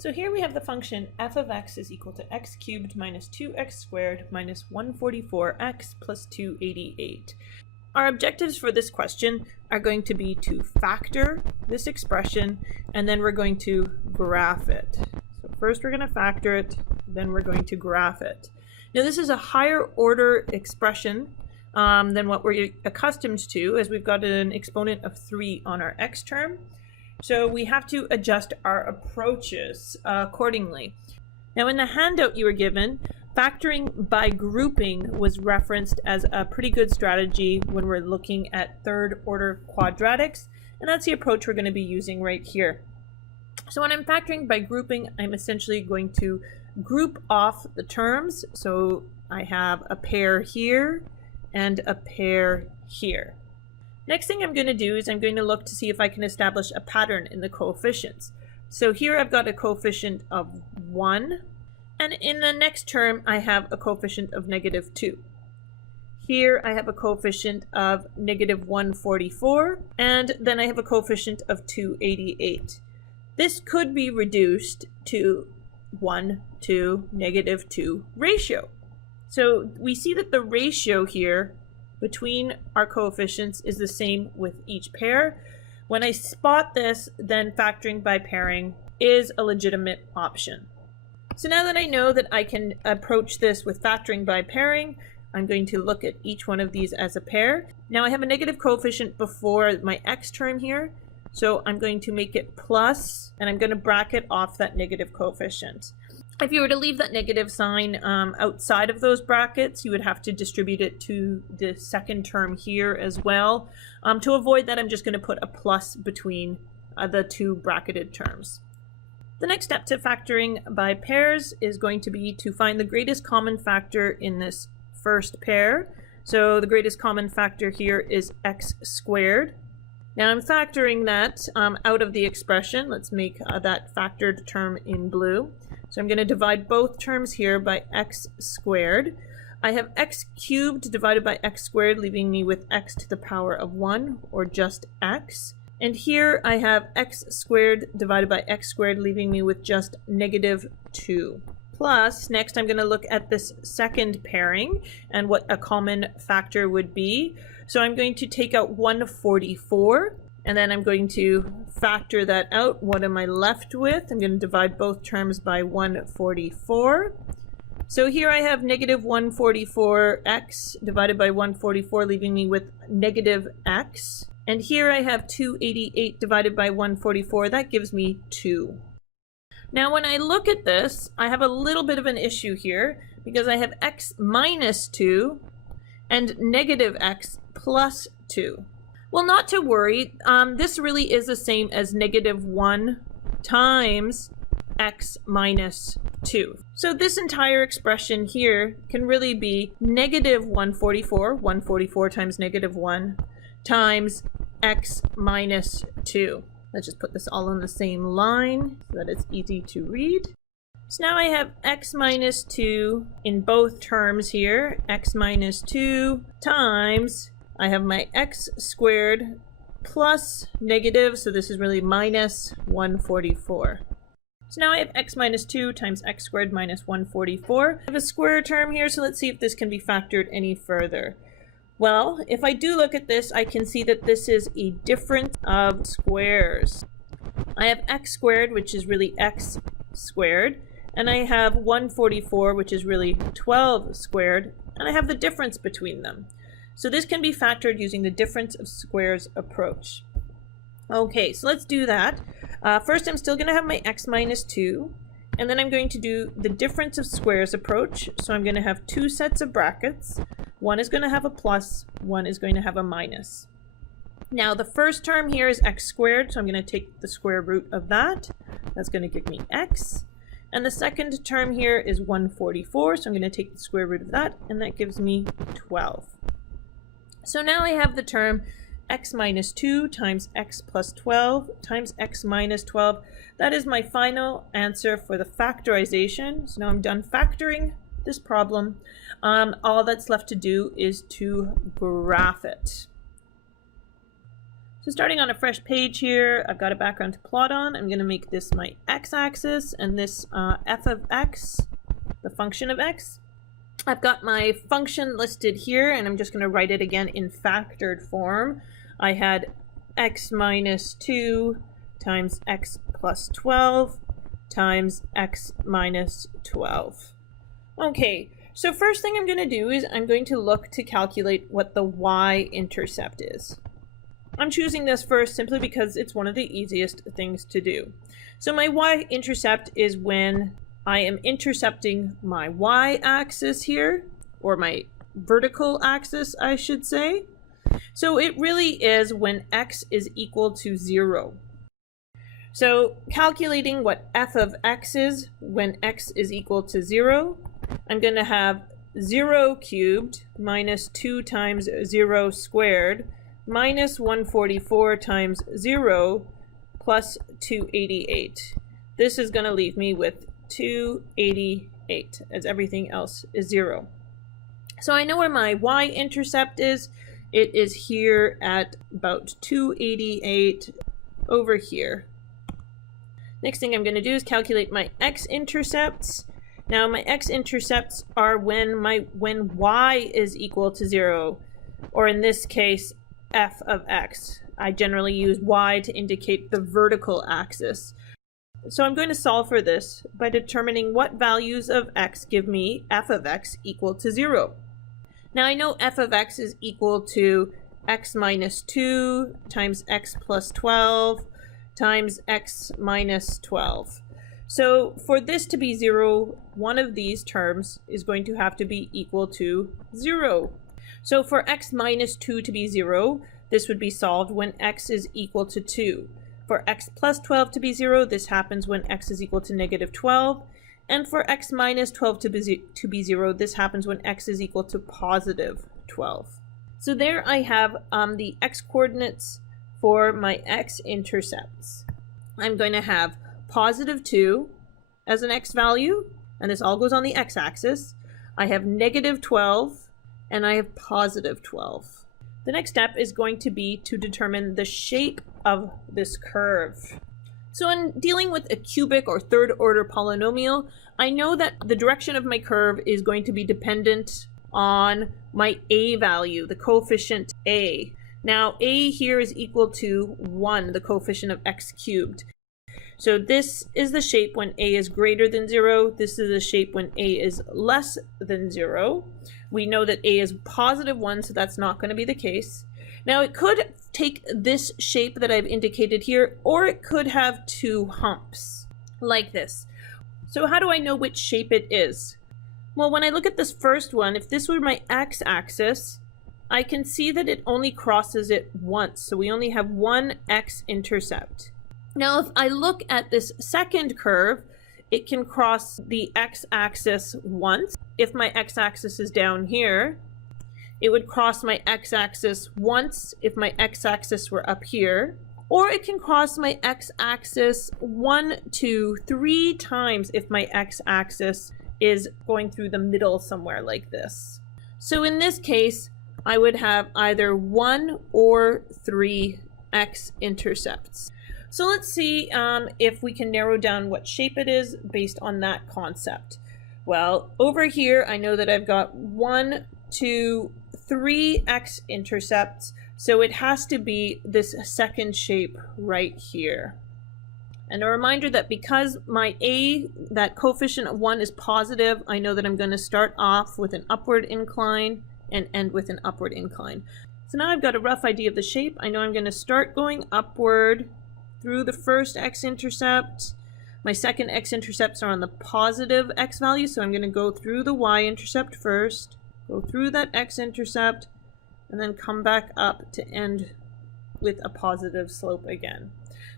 So here we have the function f of x is equal to x cubed minus 2x squared minus 144x plus 288. Our objectives for this question are going to be to factor this expression, and then we're going to graph it. So first we're going to factor it, then we're going to graph it. Now this is a higher order expression than what we're accustomed to, as we've got an exponent of 3 on our x term. So we have to adjust our approaches accordingly. Now in the handout you were given, factoring by grouping was referenced as a pretty good strategy when we're looking at third order quadratics, and that's the approach we're going to be using right here. So when I'm factoring by grouping, I'm essentially going to group off the terms. So I have a pair here and a pair here. Next thing I'm going to do is I'm going to look to see if I can establish a pattern in the coefficients. So here I've got a coefficient of 1, and in the next term I have a coefficient of -2. Here I have a coefficient of -144, and then I have a coefficient of 288. This could be reduced to 1 to -2 ratio. So we see that the ratio here between our coefficients is the same with each pair. When I spot this, then factoring by pairing is a legitimate option. So now that I know that I can approach this with factoring by pairing, I'm going to look at each one of these as a pair. Now I have a negative coefficient before my x term here, so I'm going to make it plus, and I'm going to bracket off that negative coefficient. If you were to leave that negative sign outside of those brackets, you would have to distribute it to the second term here as well. To avoid that, I'm just going to put a plus between the two bracketed terms. The next step to factoring by pairs is going to be to find the greatest common factor in this first pair. So the greatest common factor here is x squared. Now I'm factoring that out of the expression. Let's make that factored term in blue. So I'm going to divide both terms here by x squared. I have x cubed divided by x squared, leaving me with x to the power of 1, or just x. And here I have x squared divided by x squared, leaving me with just -2. Plus, next I'm going to look at this second pairing and what a common factor would be. So I'm going to take out 144. And then I'm going to factor that out. What am I left with? I'm going to divide both terms by 144. So here I have -144x divided by 144, leaving me with -x. And here I have 288 divided by 144. That gives me 2. Now when I look at this, I have a little bit of an issue here, because I have x minus 2 and -x plus 2. Well, not to worry, this really is the same as -1 times x minus 2. So this entire expression here can really be -144, 144 times -1, times x minus 2. Let's just put this all on the same line so that it's easy to read. So now I have x minus 2 in both terms here, x minus 2 times, I have my x squared plus negative, so this is really minus 144. So now I have x minus 2 times x squared minus 144. I have a square term here, so let's see if this can be factored any further. Well, if I do look at this, I can see that this is a difference of squares. I have x squared, which is really x squared, and I have 144, which is really 12 squared, and I have the difference between them. So this can be factored using the difference of squares approach. Okay, so let's do that. First, I'm still going to have my x minus 2, and then I'm going to do the difference of squares approach. So I'm going to have 2 sets of brackets. One is going to have a plus, one is going to have a minus. Now the first term here is x squared, so I'm going to take the square root of that. That's going to give me x. And the second term here is 144, so I'm going to take the square root of that, and that gives me 12. So now I have the term x minus 2 times x plus 12 times x minus 12. That is my final answer for the factorization. So now I'm done factoring this problem. All that's left to do is to graph it. So starting on a fresh page here, I've got a background to plot on. I'm going to make this my x-axis and this f of x, the function of x. I've got my function listed here, and I'm just going to write it again in factored form. I had x minus 2 times x plus 12 times x minus 12. Okay, so first thing I'm going to do is I'm going to look to calculate what the y-intercept is. I'm choosing this first simply because it's one of the easiest things to do. So my y-intercept is when I am intercepting my y-axis here, or my vertical axis, I should say. So it really is when x is equal to 0. So calculating what f of x is when x is equal to 0, I'm going to have 0 cubed minus 2 times 0 squared minus 144 times 0 plus 288. This is going to leave me with 288, as everything else is 0. So I know where my y-intercept is. It is here at about 288 over here. Next thing I'm going to do is calculate my x-intercepts. Now my x-intercepts are when y is equal to 0, or in this case, f of x. I generally use y to indicate the vertical axis. So I'm going to solve for this by determining what values of x give me f of x equal to 0. Now I know f of x is equal to x minus 2 times x plus 12 times x minus 12. So for this to be 0, one of these terms is going to have to be equal to 0. So for x minus 2 to be 0, this would be solved when x is equal to 2. For x plus 12 to be 0, this happens when x is equal to negative 12. And for x minus 12 to be 0, this happens when x is equal to positive 12. So there I have the x-coordinates for my x-intercepts. I'm going to have positive 2 as an x value, and this all goes on the x-axis. I have negative 12, and I have positive 12. The next step is going to be to determine the shape of this curve. So in dealing with a cubic or third order polynomial, I know that the direction of my curve is going to be dependent on my a value, the coefficient a. Now a here is equal to 1, the coefficient of x cubed. So this is the shape when a is greater than 0. This is the shape when a is less than 0. We know that a is positive 1, so that's not going to be the case. Now it could take this shape that I've indicated here, or it could have two humps, like this. So how do I know which shape it is? Well, when I look at this first one, if this were my x-axis, I can see that it only crosses it once, so we only have one x-intercept. Now, if I look at this second curve, it can cross the x-axis once. If my x-axis is down here, it would cross my x-axis once if my x-axis were up here. Or it can cross my x-axis 1, 2, 3 times if my x-axis is going through the middle somewhere like this. So in this case, I would have either 1 or 3 x-intercepts. So let's see if we can narrow down what shape it is based on that concept. Well, over here, I know that I've got 1, 2, 3 x-intercepts, so it has to be this second shape right here. And a reminder that because my a, that coefficient of 1 is positive, I know that I'm going to start off with an upward incline and end with an upward incline. So now I've got a rough idea of the shape. I know I'm going to start going upward through the first x-intercept. My second x-intercepts are on the positive x value, so I'm going to go through the y-intercept first, go through that x-intercept, and then come back up to end with a positive slope again.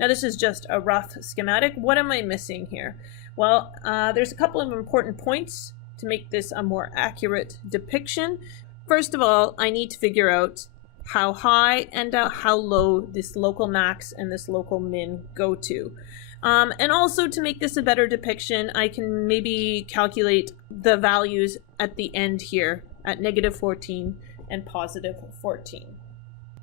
Now this is just a rough schematic. What am I missing here? Well, there's a couple of important points to make this a more accurate depiction. First of all, I need to figure out how high and how low this local max and this local min go to. And also to make this a better depiction, I can maybe calculate the values at the end here at negative 14 and positive 14.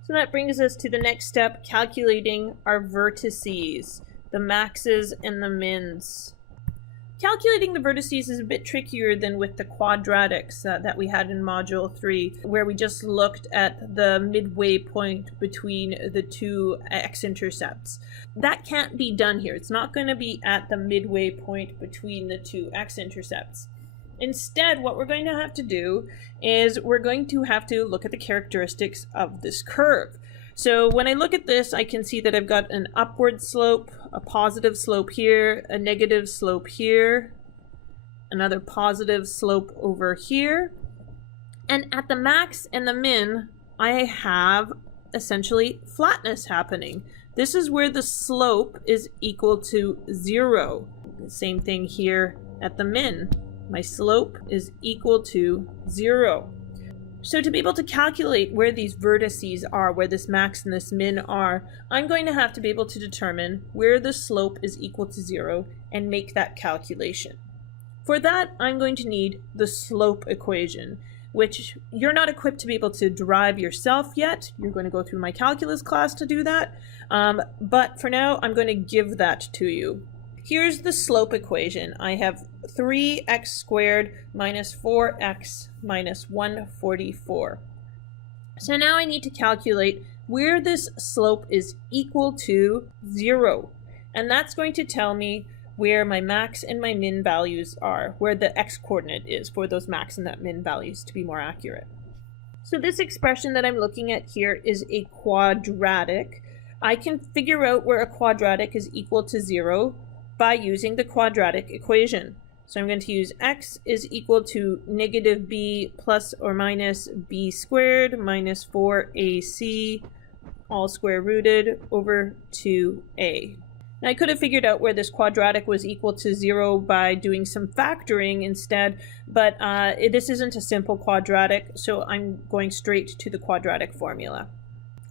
So that brings us to the next step, calculating our vertices, the maxes and the mins. Calculating the vertices is a bit trickier than with the quadratics that we had in Module 3, where we just looked at the midway point between the two x-intercepts. That can't be done here. It's not going to be at the midway point between the two x-intercepts. Instead, what we're going to have to do is we're going to have to look at the characteristics of this curve. So when I look at this, I can see that I've got an upward slope, a positive slope here, a negative slope here, another positive slope over here. And at the max and the min, I have essentially flatness happening. This is where the slope is equal to 0. Same thing here at the min. My slope is equal to 0. So to be able to calculate where these vertices are, where this max and this min are, I'm going to have to be able to determine where the slope is equal to 0 and make that calculation. For that, I'm going to need the slope equation, which you're not equipped to be able to derive yourself yet. You're going to go through my calculus class to do that. But for now, I'm going to give that to you. Here's the slope equation. I have 3x squared minus 4x minus 144. So now I need to calculate where this slope is equal to 0. And that's going to tell me where my max and my min values are, where the x-coordinate is for those max and that min values, to be more accurate. So this expression that I'm looking at here is a quadratic. I can figure out where a quadratic is equal to 0 by using the quadratic equation. So I'm going to use x is equal to negative b plus or minus b squared minus 4ac all square rooted over 2a. Now I could have figured out where this quadratic was equal to 0 by doing some factoring instead, but this isn't a simple quadratic, so I'm going straight to the quadratic formula.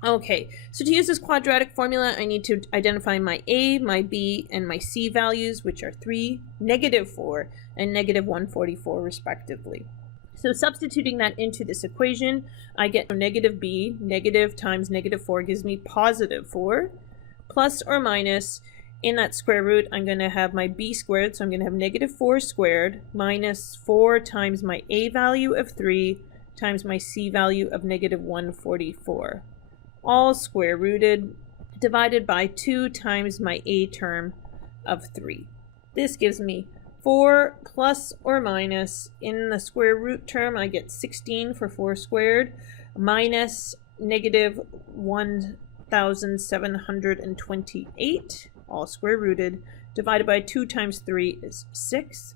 Okay, so to use this quadratic formula, I need to identify my a, my b, and my c values, which are 3, -4, and -144 respectively. So substituting that into this equation, I get negative b, negative times -4 gives me +4, plus or minus, in that square root, I'm going to have my b squared, so I'm going to have -4 squared, minus 4 times my a value of 3, times my c value of -144. All square rooted, divided by 2 times my a term of 3. This gives me 4 plus or minus, in the square root term I get 16 for 4 squared, minus -1728, all square rooted, divided by 2 times 3 is 6.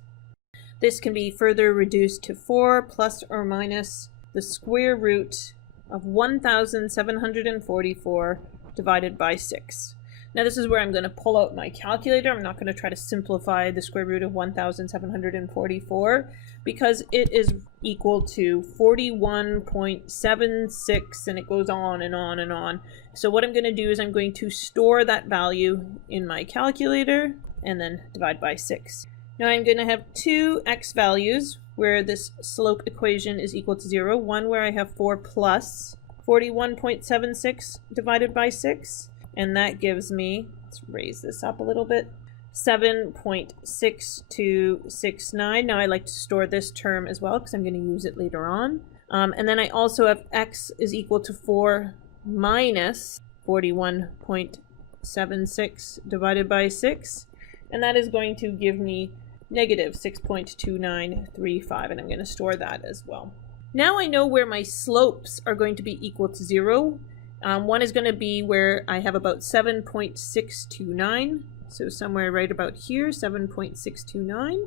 This can be further reduced to 4 plus or minus the square root of 1744 divided by 6. Now this is where I'm going to pull out my calculator. I'm not going to try to simplify the square root of 1744 because it is equal to 41.76, and it goes on and on and on. So what I'm going to do is I'm going to store that value in my calculator and then divide by 6. Now I'm going to have two x values where this slope equation is equal to 0. One where I have 4 plus 41.76 divided by 6. And that gives me, let's raise this up a little bit, 7.6269. Now I like to store this term as well because I'm going to use it later on. And then I also have x is equal to 4 minus 41.76 divided by 6. And that is going to give me negative 6.2935, and I'm going to store that as well. Now I know where my slopes are going to be equal to 0. One is going to be where I have about 7.629, so somewhere right about here, 7.629,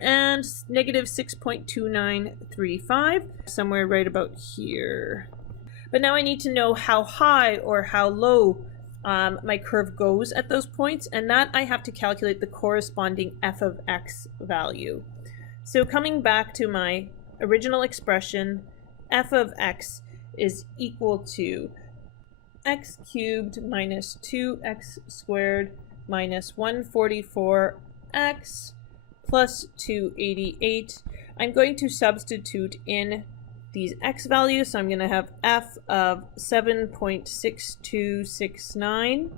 and negative 6.2935, somewhere right about here. But now I need to know how high or how low my curve goes at those points, and that I have to calculate the corresponding f of x value. So coming back to my original expression, f of x is equal to x cubed minus 2x squared minus 144x plus 288. I'm going to substitute in these x values. So I'm going to have f of 7.6269.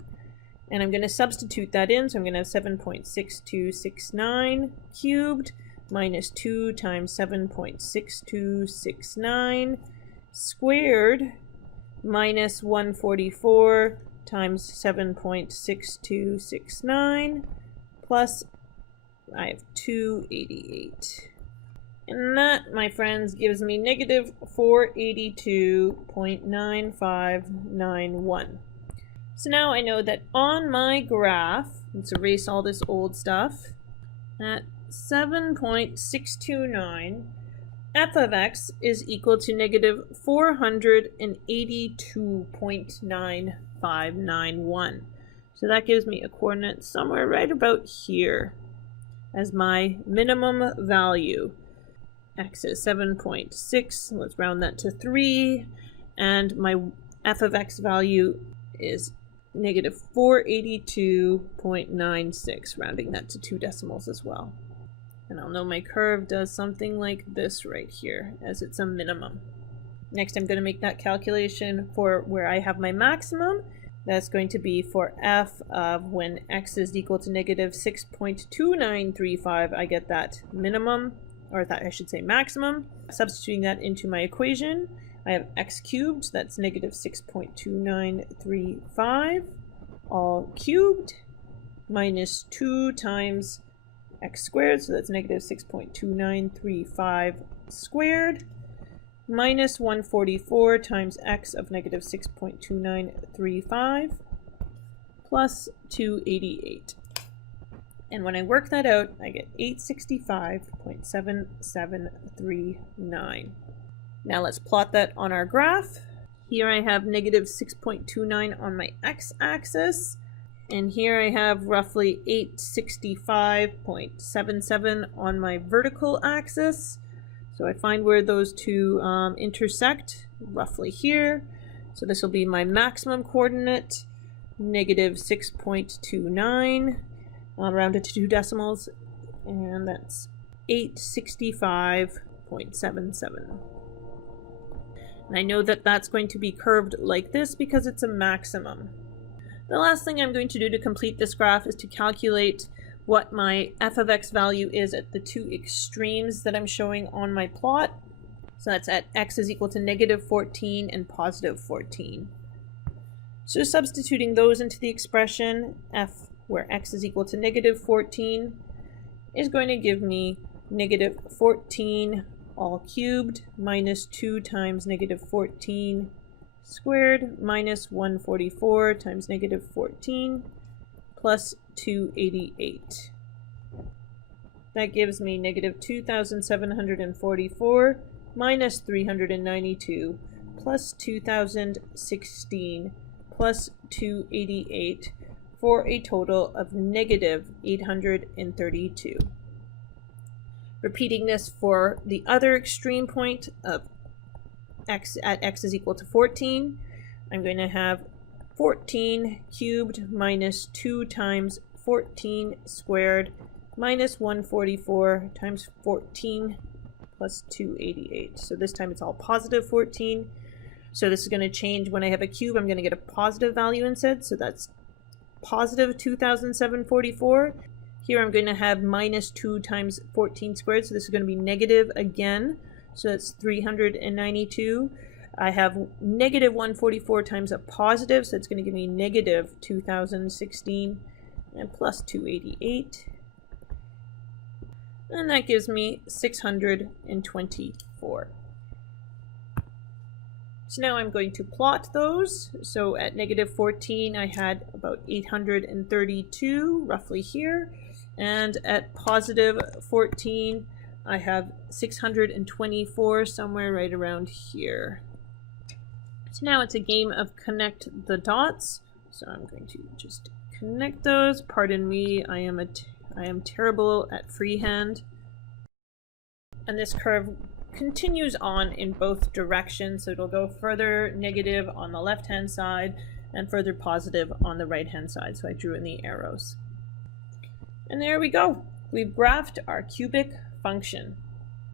And I'm going to substitute that in. So I'm going to have 7.6269 cubed minus 2 times 7.6269 squared minus 144 times 7.6269 plus I have 288. And that, my friends, gives me negative 482.9591. So now I know that on my graph, let's erase all this old stuff, at 7.629, f of x is equal to negative 482.9591. So that gives me a coordinate somewhere right about here as my minimum value. X is 7.6, let's round that to 3, and my f of x value is negative 482.96, rounding that to 2 decimals as well. And I'll know my curve does something like this right here, as it's a minimum. Next, I'm going to make that calculation for where I have my maximum. That's going to be for f of when x is equal to negative 6.2935, I get that minimum, or that I should say maximum. Substituting that into my equation, I have x cubed, that's negative 6.2935, all cubed, minus 2 times x squared, so that's negative 6.2935 squared, minus 144 times x of negative 6.2935, plus 288. And when I work that out, I get 865.7739. Now let's plot that on our graph. Here I have negative 6.29 on my x-axis, and here I have roughly 865.77 on my vertical axis. So I find where those two intersect, roughly here. So this will be my maximum coordinate, negative 6.29. Rounded to 2 decimals, and that's 865.77. And I know that that's going to be curved like this because it's a maximum. The last thing I'm going to do to complete this graph is to calculate what my f of x value is at the 2 extremes that I'm showing on my plot. So that's at x is equal to negative 14 and positive 14. So substituting those into the expression, f where x is equal to negative 14 is going to give me negative 14 all cubed minus 2 times negative 14 squared minus 144 times negative 14 plus 288. That gives me negative 2,744 minus 392 plus 2,016 plus 288 for a total of negative 832. Repeating this for the other extreme point of x at x is equal to 14, I'm going to have 14 cubed minus 2 times 14 squared minus 144 times 14 plus 288. So this time it's all positive 14. So this is going to change when I have a cube. I'm going to get a positive value instead. So that's positive 2,744. Here I'm going to have minus 2 times 14 squared. So this is going to be negative again. So that's 392. I have negative 144 times a positive. So it's going to give me negative 2,016 and plus 288. And that gives me 624. So now I'm going to plot those. So at negative 14, I had about 832, roughly here. And at positive 14, I have 624, somewhere right around here. So now it's a game of connect the dots. So I'm going to just connect those. Pardon me, I am terrible at freehand. And this curve continues on in both directions, so it'll go further negative on the left hand side and further positive on the right hand side. So I drew in the arrows. And there we go. We've graphed our cubic function.